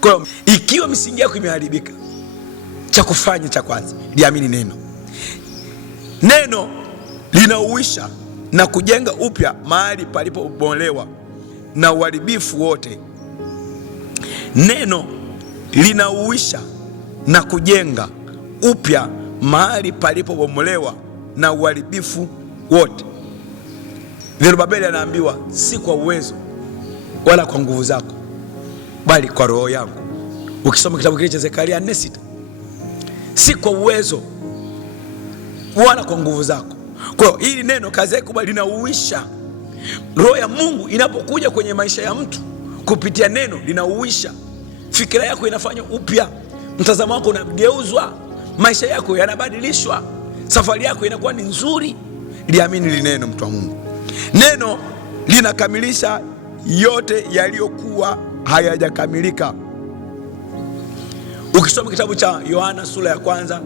Kwa hiyo ikiwa misingi yako imeharibika, cha kufanya cha kwanza, liamini neno. Neno linauisha na kujenga upya mahali palipobomolewa na uharibifu wote. Neno linauisha na kujenga upya mahali palipobomolewa na uharibifu wote. Zerubabeli anaambiwa, si kwa uwezo wala kwa nguvu zako, bali kwa roho yangu. Ukisoma kitabu kile cha Zekaria 4:6, si kwa uwezo wala kwa nguvu zako. Kwa hiyo hili neno kazi yake kubwa, linauisha. Roho ya Mungu inapokuja kwenye maisha ya mtu kupitia neno, linauisha. Fikira yako inafanywa upya, mtazamo wako unageuzwa, maisha yako yanabadilishwa, safari yako inakuwa ni nzuri. Liamini li neno, mtu wa Mungu. Neno linakamilisha yote yaliyokuwa hayajakamilika. Ukisoma kitabu cha Yohana sura ya 1,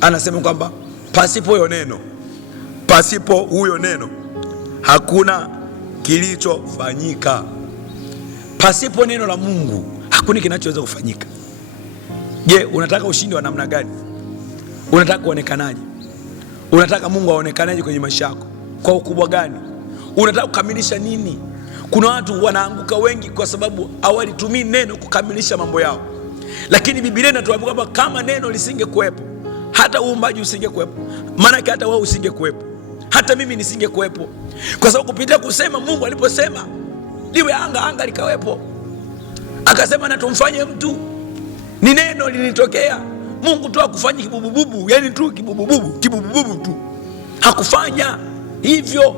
anasema kwamba pasipo huyo neno hakuna kilichofanyika. Pasipo neno la Mungu hakuna kinachoweza kufanyika. Je, unataka ushindi wa namna gani? Unataka kuonekanaje? Unataka Mungu aonekanaje kwenye maisha yako? Kwa ukubwa gani? Unataka kukamilisha nini? Kuna watu wanaanguka wengi kwa sababu hawalitumii neno kukamilisha mambo yao. Lakini Biblia inatuambia kwamba kama neno lisingekuwepo, hata uumbaji usingekuwepo. Maana yake hata wewe usingekuwepo, hata mimi nisingekuwepo. Kwa sababu kupitia kusema, Mungu aliposema liwe anga, anga likawepo. Akasema na tumfanye mtu, ni neno lilitokea. Mungu tu hakufanya kibubububu, yani tu kibubububu tu. Hakufanya hivyo.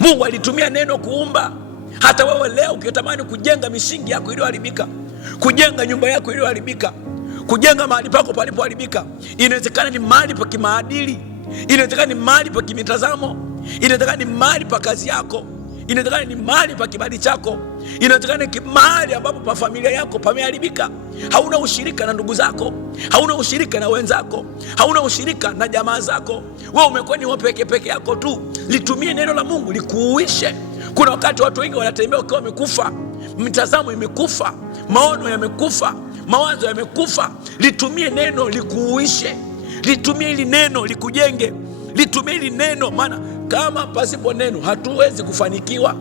Mungu alitumia neno kuumba. Hata wewe leo ukitamani kujenga misingi yako iliyoharibika, kujenga nyumba yako iliyoharibika, kujenga mahali pako palipoharibika, inawezekana ni mahali pa kimaadili, inawezekana ni mahali pa kimitazamo, inawezekana ni mahali pa kazi yako, inawezekana ni mahali pa kibali chako, inawezekana ni mahali ambapo pa familia yako pameharibika. Hauna ushirika na ndugu zako, hauna ushirika na wenzako, hauna ushirika na jamaa zako. Wewe umekuwa ni peke yako tu. Litumie neno la Mungu likuuishe. Kuna wakati watu wengi wanatembea wakiwa wamekufa, mitazamo imekufa, maono yamekufa, mawazo yamekufa. Litumie neno likuuishe. Litumie hili neno likujenge. Litumie hili neno, maana kama pasipo neno hatuwezi kufanikiwa.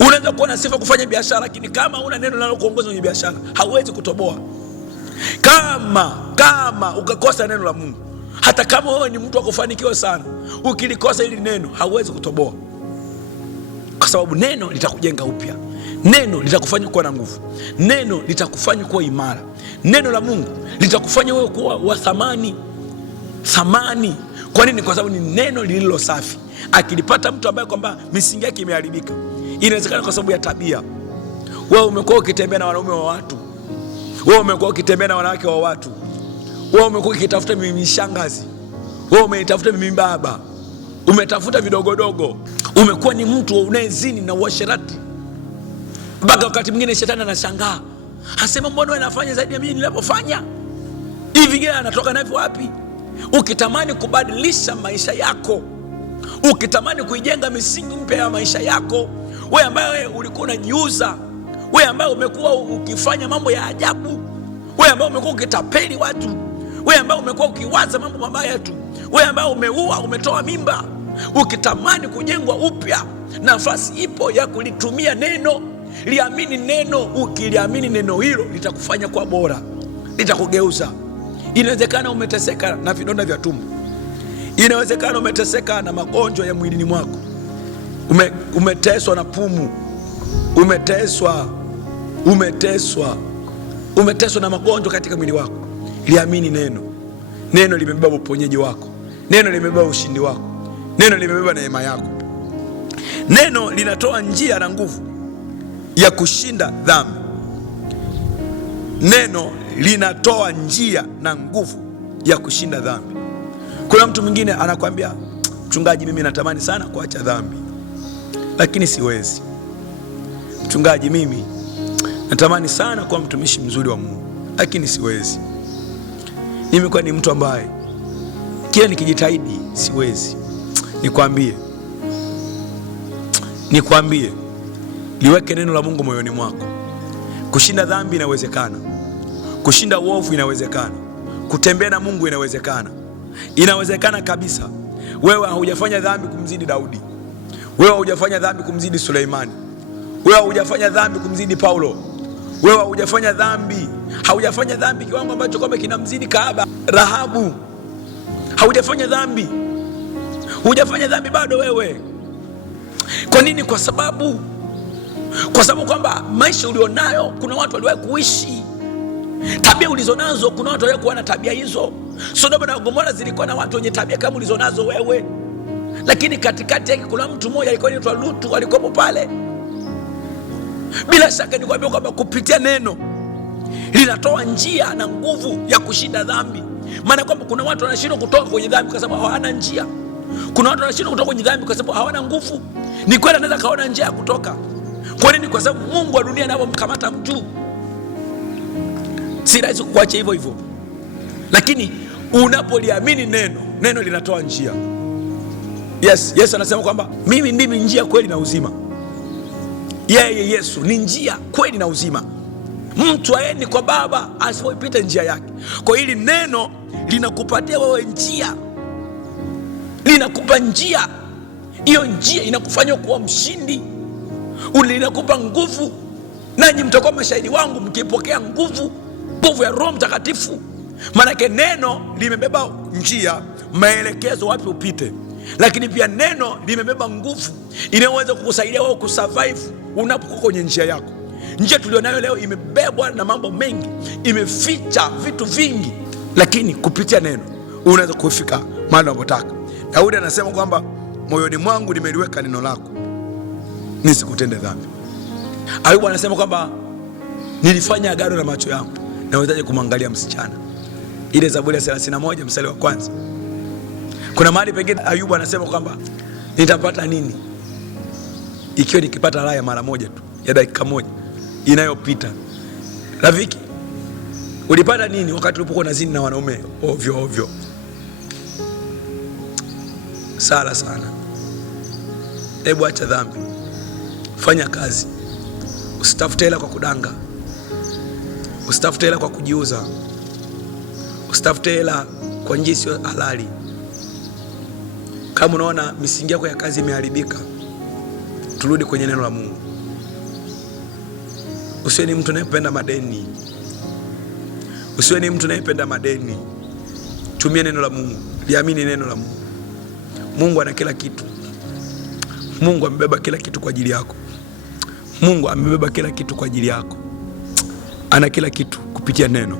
Unaweza kuwa na sifa kufanya biashara, lakini kama una neno linalokuongoza kwenye biashara, hauwezi kutoboa. Kama ukakosa neno la Mungu, hata kama wewe ni mtu wa kufanikiwa sana, ukilikosa hili neno hauwezi kutoboa. Kwa sababu neno litakujenga upya. Neno litakufanya kuwa na nguvu. Neno litakufanya kuwa imara. Neno la Mungu litakufanya wewe kuwa wa thamani. Kwa nini? Kwa sababu ni neno lililo safi. Akilipata mtu ambaye kwamba misingi yake imeharibika, inawezekana kwa sababu ya tabia. Wewe umekuwa ukitembea na wanaume wa watu, wewe umekuwa ukitembea na wanawake wa watu, wewe umekuwa ukitafuta mimi shangazi, wewe umetafuta mimi baba, umetafuta vidogodogo, umekuwa ni mtu unayezini na uasherati. Mpaka wakati mwingine shetani anashangaa, hasema mbona wewe unafanya zaidi ya mimi ninapofanya? Hivi gani anatoka navyo wapi? Ukitamani kubadilisha maisha yako, ukitamani kuijenga misingi mpya ya maisha yako, wewe ambaye ulikuwa unajiuza, wewe ambaye umekuwa ukifanya mambo ya ajabu, wewe ambaye umekuwa ukitapeli watu, wewe ambaye umekuwa ukiwaza mambo mabaya tu, wewe ambaye umeua, umetoa mimba, ukitamani kujengwa upya, nafasi ipo ya kulitumia neno. Liamini neno. Ukiliamini neno hilo litakufanya kuwa bora, litakugeuza. Inawezekana umeteseka na vidonda vya tumbo, inawezekana umeteseka na magonjwa ya mwilini mwako, umeteswa na pumu, umeteswa na magonjwa katika mwili wako. Liamini neno. Neno limebeba uponyaji wako, neno limebeba ushindi wako, neno limebeba neema yako. Neno linatoa njia na nguvu ya kushinda dhambi. Neno linatoa njia na nguvu ya kushinda dhambi. Kuna mtu mwingine anakuambia, mchungaji, mimi natamani sana kuacha dhambi, lakini siwezi. Mchungaji, mimi natamani sana kuwa mtumishi mzuri wa Mungu, lakini siwezi. Nimekuwa ni mtu ambaye kila nikijitahidi siwezi. Nikwambie, liweke neno la Mungu moyoni mwako. Kushinda dhambi inawezekana. Kushinda uovu inawezekana. Kutembea na Mungu inawezekana. Inawezekana kabisa. Wewe haujafanya dhambi kumzidi Daudi. Wewe haujafanya dhambi kumzidi Suleimani. Wewe haujafanya dhambi kumzidi Paulo. Wewe haujafanya dhambi kiwango ambacho kwamba kinamzidi Kaaba, Rahabu. Haujafanya dhambi. Hujafanya dhambi bado wewe. Kwa nini? Kwa sababu kwamba maisha ulionayo, kuna watu waliwahi kuishi. Tabia ulizonazo, kuna watu waliwahi kuwa na tabia hizo. Sodoma na Gomora zilikuwa na watu wenye tabia kama ulizonazo wewe. Lakini katikati yake kuna mtu mmoja alikuwa anaitwa Lutu, alikuwa pale. Bila shaka nikwambia kwamba kupitia neno linatoa njia na nguvu ya kushinda dhambi. Maana kwamba kuna watu wanashindwa kutoka kwenye dhambi kwa sababu hawana njia. Kuna watu wanashindwa kutoka kwenye dhambi kwa sababu hawana nguvu. Ni kweli anaweza kaona njia ya kutoka. Kwa nini? Kwa sababu Mungu wa dunia anapomkamata mtu, si rahisi kuacha hivyo hivyo. Lakini unapoliamini neno linatoa njia. Yesu anasema kwamba mimi ndimi njia, kweli na uzima. Yeye Yesu ni njia, kweli na uzima. Mtu haendi kwa Baba asipopita njia yake. Kwa hili neno linakupatia wewe njia. Linakupa njia. Hiyo njia inakufanya kuwa mshindi. Linakupa nguvu. Nanyi mtakuwa mashahidi wangu mkipokea nguvu ya Roho Mtakatifu. Maanake neno limebeba njia, maelekezo wapi upite. Lakini pia neno limebeba nguvu inayoweza kukusaidia wewe kusurvive unapokuwa kwenye njia yako. Njia tulionayo leo imebebwa na mambo mengi, imeficha vitu vingi, lakini kupitia neno unaweza kufika mahali unapotaka. Daudi anasema kwamba moyoni mwangu nimeliweka neno lako, nisikutende dhambi. Ayubu anasema kwamba nilifanya agano na macho yangu, nawezaje kumwangalia msichana? Ile Zaburi ya 31 mstari wa kwanza. Kuna mahali pengine Ayubu anasema kwamba nitapata nini ikiwa nikipata raha mara moja tu ya dakika moja inayopita? Rafiki, ulipata nini wakati ulipokuwa unazini na wanaume ovyo? Sala sana. Hebu acha dhambi, fanya kazi. Usitafute hela kwa kudanga, usitafute hela kwa kujiuza, usitafute hela kwa njia isiyo halali. Kama unaona misingi yako ya kazi imeharibika, turudi kwenye neno la Mungu. Usiwe ni mtu anayependa madeni. Usiwe ni mtu anayependa madeni. Tumia neno la Mungu, liamini neno la Mungu. Mungu ana kila kitu. Mungu amebeba kila kitu kwa ajili yako. Mungu amebeba kila kitu kwa ajili yako. Ana kila kitu kupitia neno.